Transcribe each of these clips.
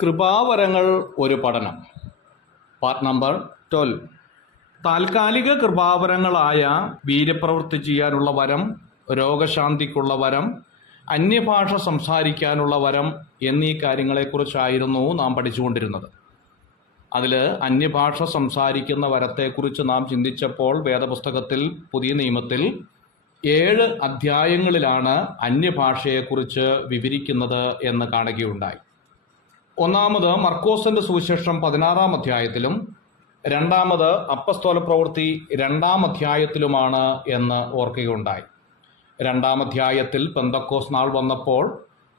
കൃപാവരങ്ങൾ ഒരു പഠനം. Part number 12. താൽക്കാലിക കൃപാവരങ്ങളായ വീര്യപ്രവൃത്തി ചെയ്യാനുള്ള വരം, രോഗശാന്തിക്കുള്ള വരം, അന്യഭാഷ സംസാരിക്കാനുള്ള വരം എന്നീ കാര്യങ്ങളെക്കുറിച്ചായിരുന്നു നാം പഠിച്ചുകൊണ്ടിരുന്നത്. അതിൽ അന്യഭാഷ സംസാരിക്കുന്ന വരത്തെക്കുറിച്ച് നാം ചിന്തിച്ചപ്പോൾ വേദപുസ്തകത്തിൽ പുതിയ നിയമത്തിൽ 7 അധ്യായങ്ങളിലാണ് അന്യഭാഷയെക്കുറിച്ച് വിവരിക്കുന്നത് എന്ന് കാണുകയുണ്ടായി. ഒന്നാമത് മർക്കോസിന്റെ സുവിശേഷം 16-ാം അധ്യായത്തിലും രണ്ടാമത് അപ്പസ്തോല പ്രവൃത്തി 2-ാം അധ്യായത്തിലുമാണ് എന്ന് ഓർക്കുകയുണ്ടായി. 2-ാം അധ്യായത്തിൽ പെന്തക്കോസ് നാൾ വന്നപ്പോൾ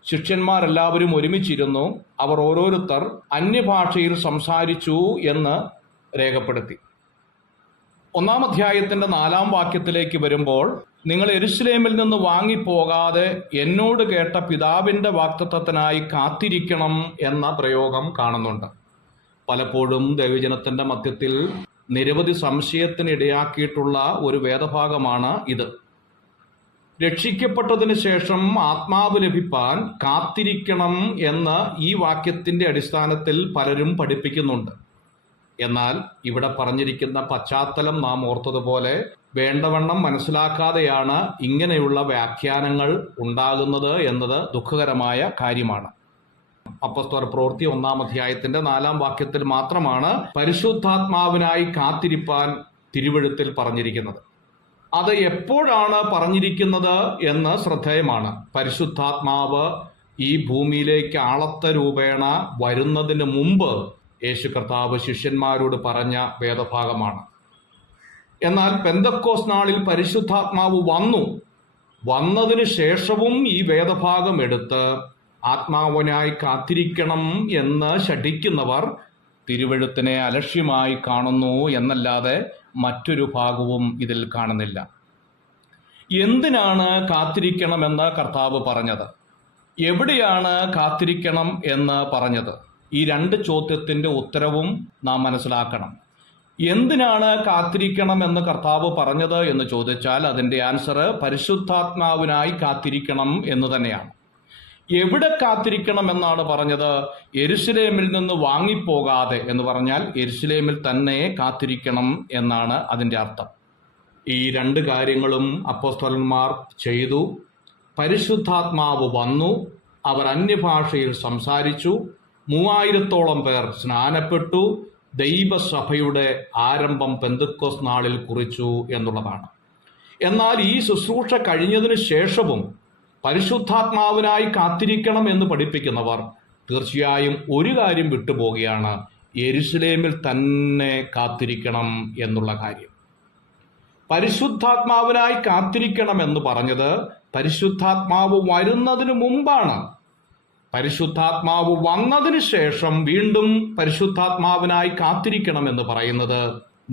ശിഷ്യന്മാരെല്ലാവരും ഒരുമിച്ചിരുന്നു. അവർ ഓരോരുത്തർ അന്യഭാഷയിൽ സംസാരിച്ചു എന്ന് രേഖപ്പെടുത്തി. 1-ാം അധ്യായത്തിന്റെ 4-ാം വാക്യത്തിലേക്ക് വരുമ്പോൾ, നിങ്ങൾ യെരുശലേമിൽ നിന്ന് വാങ്ങിപ്പോകാതെ എന്നോട് കേട്ട പിതാവിന്റെ വാഗ്ദത്തത്തിനായി കാത്തിരിക്കണം എന്ന പ്രയോഗം കാണുന്നുണ്ട്. പലപ്പോഴും ദൈവജനത്തിന്റെ മധ്യത്തിൽ നിരവധി സംശയത്തിന് ഇടയാക്കിയിട്ടുള്ള ഒരു വേദഭാഗമാണ് ഇത്. രക്ഷിക്കപ്പെട്ടതിന് ശേഷം ആത്മാവ് ലഭിപ്പാൻ കാത്തിരിക്കണം എന്ന് ഈ വാക്യത്തിന്റെ അടിസ്ഥാനത്തിൽ പലരും പഠിപ്പിക്കുന്നുണ്ട്. എന്നാൽ ഇവിടെ പറഞ്ഞിരിക്കുന്ന പശ്ചാത്തലം നാം ഓർത്തതുപോലെ വേണ്ടവണ്ണം മനസ്സിലാക്കാതെയാണ് ഇങ്ങനെയുള്ള വ്യാഖ്യാനങ്ങൾ ഉണ്ടാകുന്നത് എന്നത് ദുഃഖകരമായ കാര്യമാണ്. അപ്പസ്തോല പ്രവൃത്തി 1-ാം അധ്യായത്തിന്റെ 4-ാം വാക്യത്തിൽ മാത്രമാണ് പരിശുദ്ധാത്മാവിനായി കാത്തിരിപ്പാൻ തിരുവെഴുത്തിൽ പറഞ്ഞിരിക്കുന്നത്. അത് എപ്പോഴാണ് പറഞ്ഞിരിക്കുന്നത് എന്ന് ശ്രദ്ധേയമാണ്. പരിശുദ്ധാത്മാവ് ഈ ഭൂമിയിലേക്ക് ആളത്ത രൂപേണ വരുന്നതിന് മുമ്പ് യേശു കർത്താവ് ശിഷ്യന്മാരോട് പറഞ്ഞ വേദഭാഗമാണ്. എന്നാൽ പെന്തക്കോസ് നാളിൽ പരിശുദ്ധാത്മാവ് വന്നതിന് ശേഷവും ഈ വേദഭാഗം എടുത്ത് ആത്മാവിനായി കാത്തിരിക്കണം എന്ന് ശഠിക്കുന്നവർ തിരുവെഴുത്തിനെ അലക്ഷ്യമായി കാണുന്നു എന്നല്ലാതെ മറ്റൊരു ഭാഗവും ഇതിൽ കാണുന്നില്ല. എന്തിനാണ് കാത്തിരിക്കണമെന്ന് കർത്താവ് പറഞ്ഞത്? എവിടെയാണ് കാത്തിരിക്കണം എന്ന് പറഞ്ഞത്? ഈ 2 ചോദ്യത്തിന്റെ ഉത്തരവും നാം മനസ്സിലാക്കണം. എന്തിനാണ് കാത്തിരിക്കണം എന്ന് കർത്താവ് പറഞ്ഞത് എന്ന് ചോദിച്ചാൽ അതിന്റെ ആൻസർ പരിശുദ്ധാത്മാവിനായി കാത്തിരിക്കണം എന്ന് തന്നെയാണ്. എവിടെ കാത്തിരിക്കണം എന്നാണ് പറഞ്ഞത്? യെരുശലേമിൽ നിന്ന് വാങ്ങിപ്പോകാതെ എന്ന് പറഞ്ഞാൽ യെരുശലേമിൽ തന്നെ കാത്തിരിക്കണം എന്നാണ് അതിന്റെ അർത്ഥം. ഈ 2 കാര്യങ്ങളും അപ്പോസ്തലന്മാർ ചെയ്തു. പരിശുദ്ധാത്മാവ് വന്നു, അവർ അന്യഭാഷയിൽ സംസാരിച്ചു, 3000-ഓളം പേർ സ്നാനപ്പെട്ടു, ദൈവസഭയുടെ ആരംഭം പെന്തക്കോസ് നാളിൽ കുറിച്ചു എന്നുള്ളതാണ്. എന്നാൽ ഈ ശുശ്രൂഷ കഴിഞ്ഞതിന് ശേഷവും പരിശുദ്ധാത്മാവിനായി കാത്തിരിക്കണം എന്ന് പഠിപ്പിക്കുന്നവർ തീർച്ചയായും ഒരു കാര്യം വിട്ടുപോവുകയാണ്: യെരുശലേമിൽ തന്നെ കാത്തിരിക്കണം എന്നുള്ള കാര്യം. പരിശുദ്ധാത്മാവിനായി കാത്തിരിക്കണം എന്ന് പറഞ്ഞത് പരിശുദ്ധാത്മാവ് വരുന്നതിന് മുമ്പാണ്. പരിശുദ്ധാത്മാവ് വന്നതിന് ശേഷം വീണ്ടും പരിശുദ്ധാത്മാവിനായി കാത്തിരിക്കണമെന്ന് പറയുന്നത്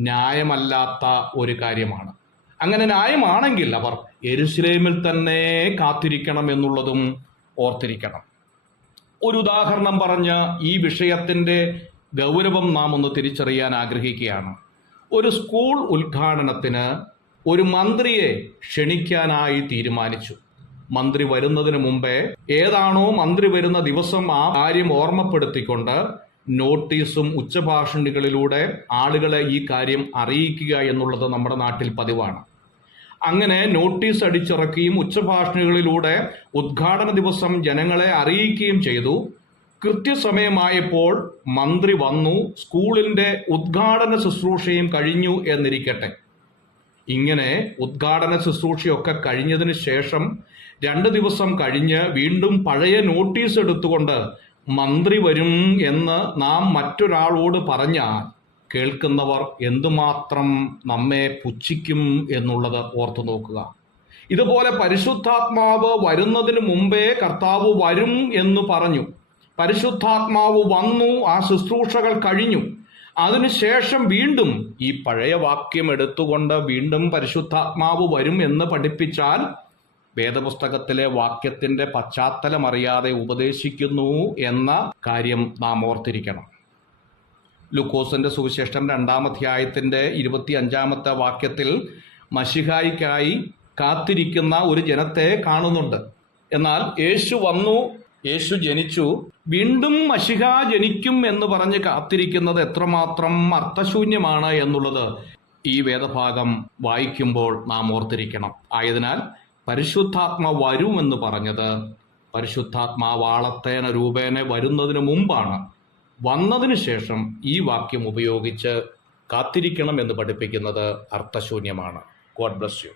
ന്യായമല്ലാത്ത ഒരു കാര്യമാണ്. അങ്ങനെ ന്യായമാണെങ്കിൽ അവർ യെരുശലേമിൽ തന്നെ കാത്തിരിക്കണം എന്നുള്ളതും ഓർത്തിരിക്കണം. ഒരു ഉദാഹരണം പറഞ്ഞ് ഈ വിഷയത്തിന്റെ ഗൗരവം നാം ഒന്ന് തിരിച്ചറിയാൻ ആഗ്രഹിക്കുകയാണ്. ഒരു സ്കൂൾ ഉദ്ഘാടനത്തിന് ഒരു മന്ത്രിയെ ക്ഷണിക്കാനായി തീരുമാനിച്ചു. മന്ത്രി വരുന്നതിന് മുമ്പേ ഏതാണോ മന്ത്രി വരുന്ന ദിവസം ആ കാര്യം ഓർമ്മപ്പെടുത്തിക്കൊണ്ട് നോട്ടീസും ഉച്ചഭാഷണികളിലൂടെ ആളുകളെ ഈ കാര്യം അറിയിക്കുക എന്നുള്ളത് നമ്മുടെ നാട്ടിൽ പതിവാണ്. അങ്ങനെ നോട്ടീസ് അടിച്ചിറക്കുകയും ഉച്ചഭാഷണികളിലൂടെ ഉദ്ഘാടന ദിവസം ജനങ്ങളെ അറിയിക്കുകയും ചെയ്തു. കൃത്യസമയമായപ്പോൾ മന്ത്രി വന്നു. സ്കൂളിന്റെ ഉദ്ഘാടന ശുശ്രൂഷയും കഴിഞ്ഞു എന്നിരിക്കട്ടെ. ഇങ്ങനെ ഉദ്ഘാടന ശുശ്രൂഷയൊക്കെ കഴിഞ്ഞതിന് ശേഷം 2 ദിവസം കഴിഞ്ഞ് വീണ്ടും പഴയ നോട്ടീസ് എടുത്തുകൊണ്ട് മന്ത്രി വരും എന്ന് നാം മറ്റൊരാളോട് പറഞ്ഞാൽ കേൾക്കുന്നവർ എന്തുമാത്രം നമ്മെ പുച്ഛിക്കും എന്നുള്ളത് ഓർത്തു നോക്കുക. ഇതുപോലെ പരിശുദ്ധാത്മാവ് വരുന്നതിന് മുമ്പേ കർത്താവ് വരും എന്ന് പറഞ്ഞു. പരിശുദ്ധാത്മാവ് വന്നു, ആ ശുശ്രൂഷകൾ കഴിഞ്ഞു. അതിനുശേഷം വീണ്ടും ഈ പഴയ വാക്യം എടുത്തുകൊണ്ട് വീണ്ടും പരിശുദ്ധാത്മാവ് വരും എന്ന് പഠിപ്പിച്ചാൽ വേദപുസ്തകത്തിലെ വാക്യത്തിന്റെ പശ്ചാത്തലം അറിയാതെ ഉപദേശിക്കുന്നു എന്ന കാര്യം നാം ഓർത്തിരിക്കണം. ലൂക്കോസിന്റെ സുവിശേഷം 2-ാം അധ്യായത്തിന്റെ 25-ാമത്തെ വാക്യത്തിൽ മശിഹായിക്കായി കാത്തിരിക്കുന്ന ഒരു ജനത്തെ കാണുന്നുണ്ട്. എന്നാൽ യേശു വന്നു, യേശു ജനിച്ചു, വീണ്ടും മശിഹ ജനിക്കും എന്ന് പറഞ്ഞ് കാത്തിരിക്കുന്നത് എത്രമാത്രം അർത്ഥശൂന്യമാണ് എന്നുള്ളത് ഈ വേദഭാഗം വായിക്കുമ്പോൾ നാം ഓർത്തിരിക്കണം. ആയതിനാൽ പരിശുദ്ധാത്മ വരുമെന്ന് പറഞ്ഞത് പരിശുദ്ധാത്മാവാളത്തേന രൂപേണ വരുന്നതിന് മുമ്പാണ്. വന്നതിന് ശേഷം ഈ വാക്യം ഉപയോഗിച്ച് കാത്തിരിക്കണം എന്ന് പഠിപ്പിക്കുന്നത് അർത്ഥശൂന്യമാണ്. God bless you.